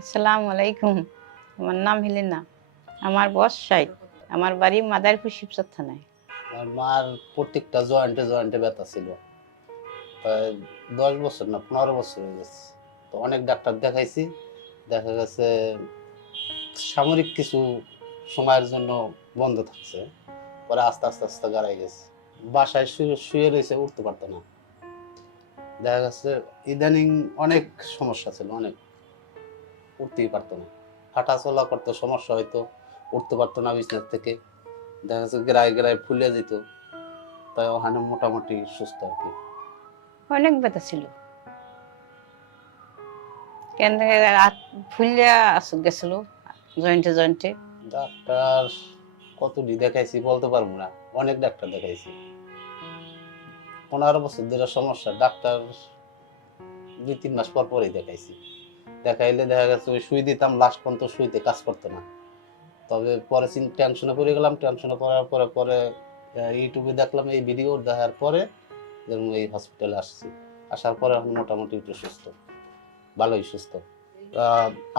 আসসালামু আলাইকুম। আমার নাম হেলেনা। আমার বয়স ষাট। আমার বাড়ি মাদারীপুর শিবচর থানায়। আমার মার প্রত্যেকটা জয়েন্টে জয়েন্টে ব্যথা ছিল। দশ বছর না, পনেরো বছর হয়ে গেছে। তো অনেক ডাক্তার দেখাইছি। দেখা গেছে সামরিক কিছু সময়ের জন্য বন্ধ থাকছে। পরে আস্তে আস্তে আস্তে গাড়াই গেছে। বাসায় শুয়ে শুয়ে রয়েছে, উঠতে পারতো না। দেখা গেছে ইদানিং অনেক সমস্যা ছিল, অনেক। উঠতেই পারতো না। হাঁটা চলা করতে সমস্যা হয়তো উঠতে পারতো না বিছনার থেকে। দেখা যাচ্ছে গ্রায় গ্রায় ফুলে যেত তাই ওখানে মোটামুটি সুস্থ আর কি। অনেক ব্যথা ছিল। কেন ফুলিয়া গেছিল জয়েন্টে জয়েন্টে। ডাক্তার কতটি দেখাইছি বলতে পারব না অনেক ডাক্তার দেখাইছি। পনেরো বছর ধরে সমস্যা ডাক্তার দুই তিন মাস পর পরই দেখাইছি। দেখাইলে দেখা গেছে ওই সুই দিতাম লাস্ট পর্যন্ত সুইতে কাজ করতো না। তবে পরে টেনশনে পড়ে গেলাম টেনশনে পড়ার পরে পরে ইউটিউবে দেখলাম এই ভিডিও দেখার পরে যেরকম এই হসপিটালে আসছি। আসার পরে এখন মোটামুটি একটু সুস্থ, ভালোই সুস্থ।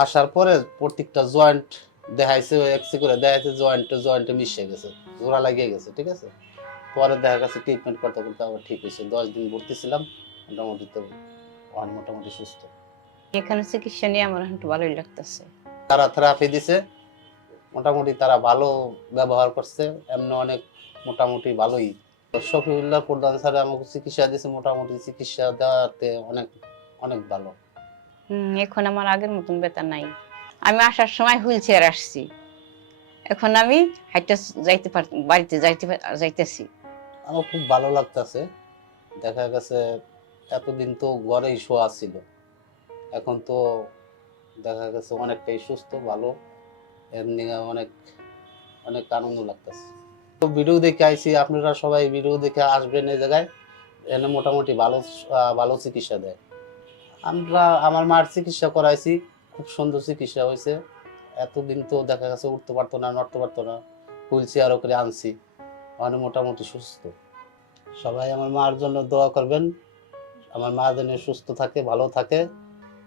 আসার পরে প্রত্যেকটা জয়েন্ট দেখাইছে এক্সি করে দেখাইছে জয়েন্টে জয়েন্টে মিশে গেছে, জোড়া লাগিয়ে গেছে, ঠিক আছে? পরে দেখা গেছে ট্রিটমেন্ট করতে করতে আবার ঠিক হয়েছে। দশ দিন ভর্তি ছিলাম, মোটামুটি তো মোটামুটি সুস্থ। এখানে চিকিৎসা নিয়ে আমার একটু ভালোই লাগতেছে। তারা থেরাপি দিছে মোটামুটি তারা ভালো ব্যবহার করছে এমনি অনেক মোটামুটি ভালোই। শফিউল্লাহ প্রধান স্যার আমাকে চিকিৎসা দিছে মোটামুটি চিকিৎসা দেওয়াতে অনেক অনেক ভালো। এখন আমার আগের মতন ব্যথা নাই। আমি আসার সময় হুইল চেয়ার আসছি। এখন আমি হাইটা যাইতে পার বাড়িতে যাইতে যাইতেছি। আমার খুব ভালো লাগতেছে। দেখা গেছে এতদিন তো ঘরেই শোয়া ছিল। এখন তো দেখা গেছে অনেকটাই সুস্থ, ভালো। এমনি অনেক অনেক আনন্দ লাগতেছে। তো ভিডিও দেখে আইছি, আপনারা সবাই ভিডিও দেখে আসবেন এই জায়গায়। এনে মোটামুটি ভালো ভালো চিকিৎসা দেয়। আমরা, আমার মার চিকিৎসা করাইছি, খুব সুন্দর চিকিৎসা হয়েছে এতদিন তো দেখা গেছে উঠতে পারতো না, নড়তে পারতো না। হুইল চেয়ারও করে আনছি। মানে মোটামুটি সুস্থ। সবাই আমার মার জন্য দোয়া করবেন। আমার মা যেন সুস্থ থাকে, ভালো থাকে।